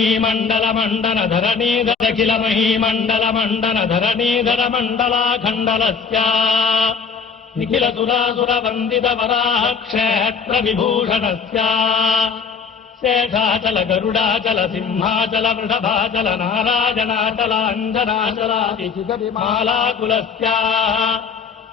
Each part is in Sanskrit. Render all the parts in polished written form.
महीमण्डल मण्डन धरणीधरखिल महीमण्डल मण्डन धरणीधर मण्डलाखण्डलस्य निखिल सुरासुर वन्दित वराह क्षेत्र विभूषणस्य शेषाचल गरुडाचल सिंहाचल वृषभाचल नारायणाचल अञ्जनाचलादिचितविमालाकुलस्य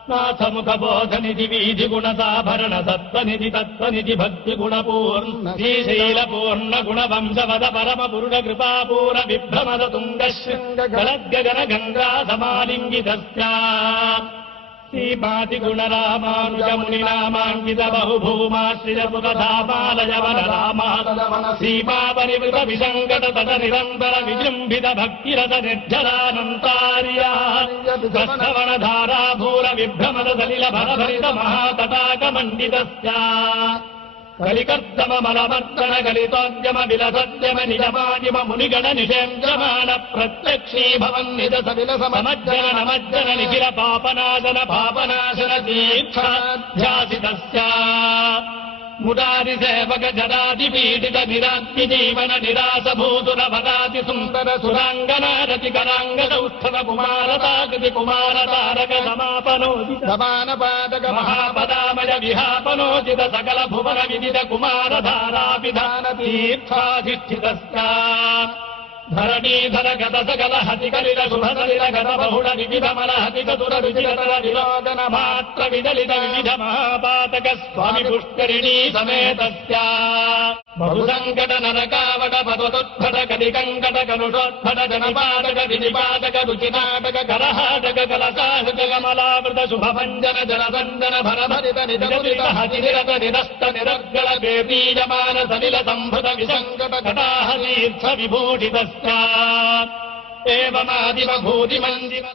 नाथमुखबोधनिधि वीधिगुणसाभरण सत्त्वनिधि तत्त्वनिधि भक्तिगुणपूर्ण श्रीशैलपूर्ण गुणवंशवद परमपुरुषकृपापूर विभ्रमद तुङ्गशृङ्गगलद्गगन गङ्गा समालिङ्गितस्य श्रीपातिगुणरामानुज मुनिनामाङ्कित बहुभूमाश्रिय सुखधामालयवन रामादवन श्रीपापरिवृत विसङ्कट तट निरन्तर विजृम्भित भक्तिरत निर्झरानन्तार्या प्रस्तवनधाराभूर विभ्रमद सलिल भरभरित महातटाकमण्डितस्य कलिकर्दममलमर्दन कलितोद्यम विलसद्यम निजमादिम मुनिगण निषेन्द्रमान प्रत्यक्षीभवन्निज सविलसमज्जन नमज्जन निखिल पापनाशन पापनाशन दीक्षाध्यासितस्य मुरारिसेवक जरादिपीडित निरात्ति जीवन निरासभूतुर भराति सुन्दर सुराङ्गनारति कराङ्गदौत्थव कुमारताकृति कुमारतारक समापनोदित समानपादक महापदामय विहापनोदित सकल भुवन विदित कुमारधाराभिधान तीर्थाधिष्ठितस्य धरणीधर गत सकल हतिकलित शुभसलिल गत बहुल विविधमल हतिकतुर रुचिरतर विलोकन मात्र विदलित विविध महापातक स्वामि पुष्करिणी समेतस्य बहुसङ्कट नरकावट पदोत्फट कलिकङ्कट कलुषोत्फट जनपादक विनिपादक रुचिनाटक करहाटक कलसाहृत कमलावृत शुभभञ्जन जलसञ्जन भरभरित निजमुदित हतिनिरत निरस्त निरर्गल बेबीजमान सलिल संभृत विसङ्कट कटाह तीर्थ विभूषितस्य एवमादिव भूतिमन्दिर